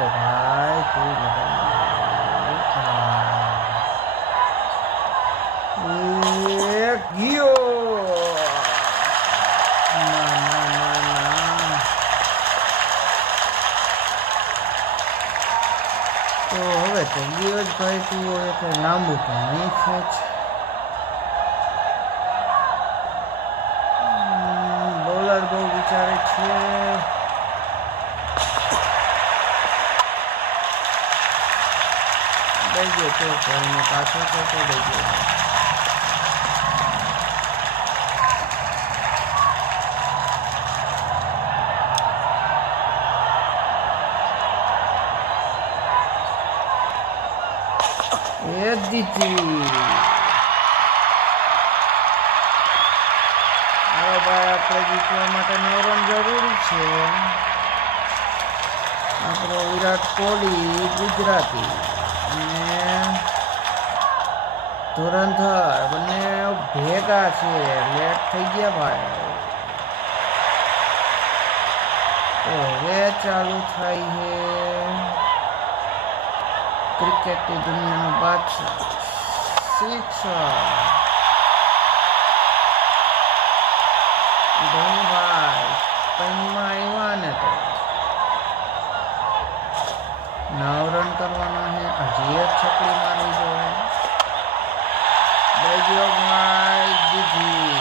तो भाई तू ગયો ના ના ના ના તો હવે તો ગયો જ ભાઈ તું એટલે લાંબુ તો નહીં ખેંચ બોલર બહુ વિચારે છે દઈ ગયો તો કોઈને પાછો તો દઈ ગયો દીધી હવે ભાઈ આપણે જીતવા માટે 9 રન જરૂરી છે આપણો વિરાટ કોહલી ગુજરાતી અને ધુરંધર બંને ભેગા છે લેટ થઈ ગયા ભાઈ તો હવે ચાલુ થાય છે ક્રિકેટની દુનિયાનો બાદશાહ શિક્ષક ધોનીભાઈ સ્પેનમાં આવ્યા ને તો 9 રન કરવાના છે હજી એક છકડી મારવી જોઈએ દઈ ભાઈ જીજી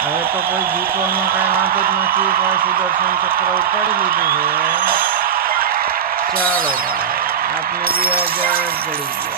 હવે તો કોઈ જીતવાનો કાંઈ વાંધો જ નથી ભાઈ સુદર્શન ચક્ર ઉપાડી લીધું છે ચાલો ભાઈ आपने भी आ जाए जड़ी